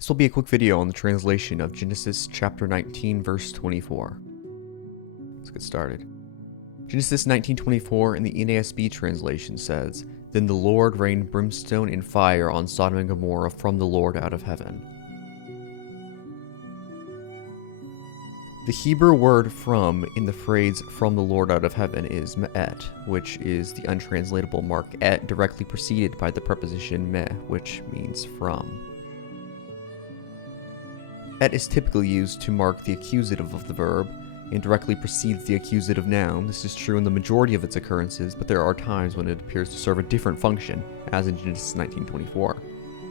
This will be a quick video on the translation of Genesis chapter 19 verse 24. Let's get started. Genesis 19:24 in the NASB translation says, "Then the Lord rained brimstone and fire on Sodom and Gomorrah from the Lord out of heaven." The Hebrew word "from" in the phrase "from the Lord out of heaven" is me'et, which is the untranslatable mark et directly preceded by the preposition me, which means from. Et is typically used to mark the accusative of the verb, and directly precedes the accusative noun. This is true in the majority of its occurrences, but there are times when it appears to serve a different function, as in Genesis 19:24.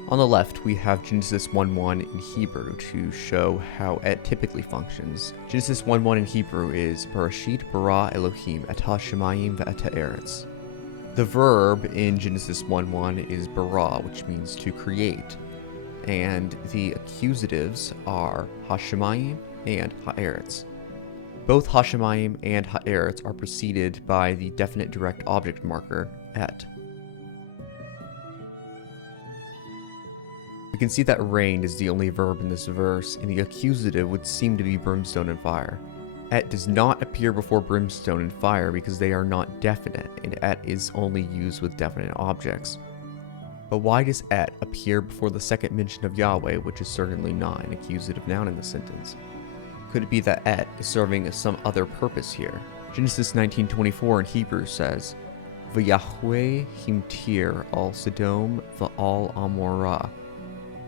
On the left, we have Genesis 1:1 in Hebrew to show how et typically functions. Genesis 1:1 in Hebrew is Bereshit bara Elohim et ha-shemayim ve'et ha'eretz. The verb in Genesis 1:1 is bara, which means to create, and the accusatives are ha-shemayim and ha'eretz. Both ha-shemayim and ha'eretz are preceded by the definite direct object marker, et. We can see that rain is the only verb in this verse, and the accusative would seem to be brimstone and fire. Et does not appear before brimstone and fire because they are not definite, and et is only used with definite objects. But why does et appear before the second mention of Yahweh, which is certainly not an accusative noun in the sentence? Could it be that et is serving some other purpose here? Genesis 19:24 in Hebrew says, "V'Yahweh himtir al Sodom v'al Amorah,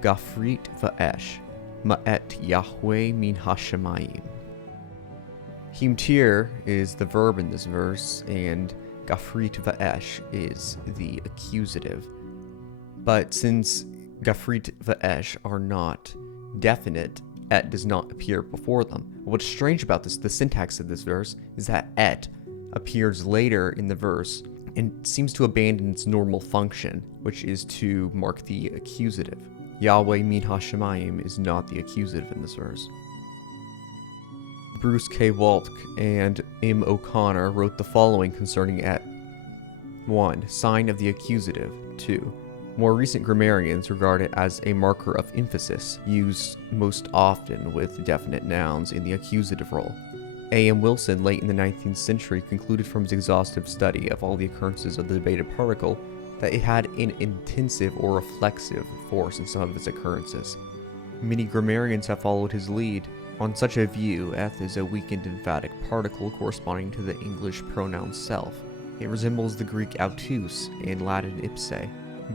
gafrit v'esh, ma'et Yahweh min ha-shemayim." Himtir is the verb in this verse, and gafrit v'esh is the accusative. But since gafrit v'esh are not definite, et does not appear before them. What's strange about the syntax of this verse, is that et appears later in the verse and seems to abandon its normal function, which is to mark the accusative. Yahweh min ha-shemayim is not the accusative in this verse. Bruce K. Waltk and M. O'Connor wrote the following concerning et. 1. Sign of the accusative. 2. More recent grammarians regard it as a marker of emphasis, used most often with definite nouns in the accusative role. A. M. Wilson, late in the 19th century, concluded from his exhaustive study of all the occurrences of the debated particle that it had an intensive or reflexive force in some of its occurrences. Many grammarians have followed his lead. On such a view, eth is a weakened emphatic particle corresponding to the English pronoun self. It resembles the Greek autos and Latin ipse,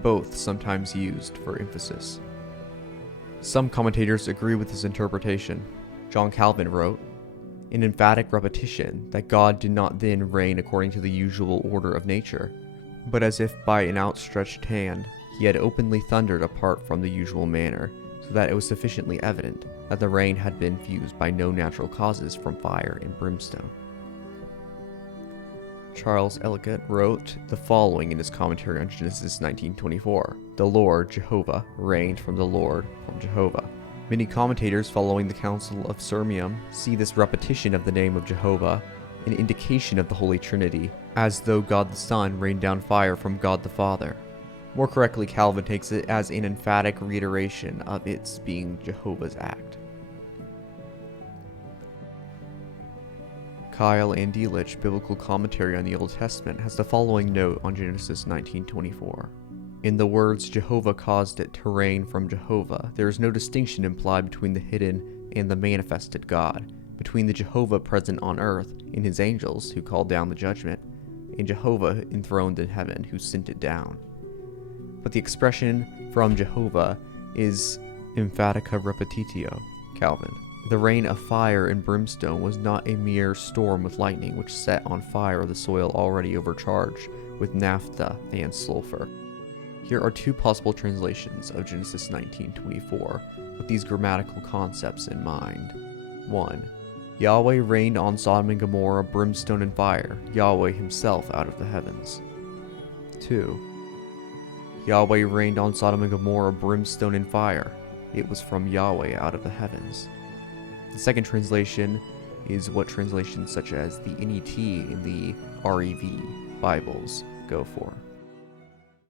both sometimes used for emphasis. Some commentators agree with this interpretation. John Calvin wrote, "An emphatic repetition that God did not then reign according to the usual order of nature, but as if by an outstretched hand he had openly thundered apart from the usual manner, so that it was sufficiently evident that the rain had been fused by no natural causes from fire and brimstone." Charles Ellicott wrote the following in his commentary on Genesis 19:24. "The Lord, Jehovah, reigned from the Lord, from Jehovah." Many commentators following the Council of Sirmium see this repetition of the name of Jehovah an indication of the Holy Trinity, as though God the Son rained down fire from God the Father. More correctly, Calvin takes it as an emphatic reiteration of its being Jehovah's act. Kyle and Delitzsch, Biblical Commentary on the Old Testament, has the following note on Genesis 19:24. "In the words Jehovah caused it to rain from Jehovah, there is no distinction implied between the hidden and the manifested God, between the Jehovah present on earth and his angels who called down the judgment, and Jehovah enthroned in heaven who sent it down." But the expression "from Jehovah" is emphatica repetitio, Calvin. The rain of fire and brimstone was not a mere storm with lightning which set on fire the soil already overcharged with naphtha and sulfur. Here are two possible translations of Genesis 19:24 with these grammatical concepts in mind. 1. Yahweh rained on Sodom and Gomorrah brimstone and fire, Yahweh himself out of the heavens. 2. Yahweh rained on Sodom and Gomorrah brimstone and fire. It was from Yahweh out of the heavens. The second translation is what translations such as the NET and the REV Bibles go for.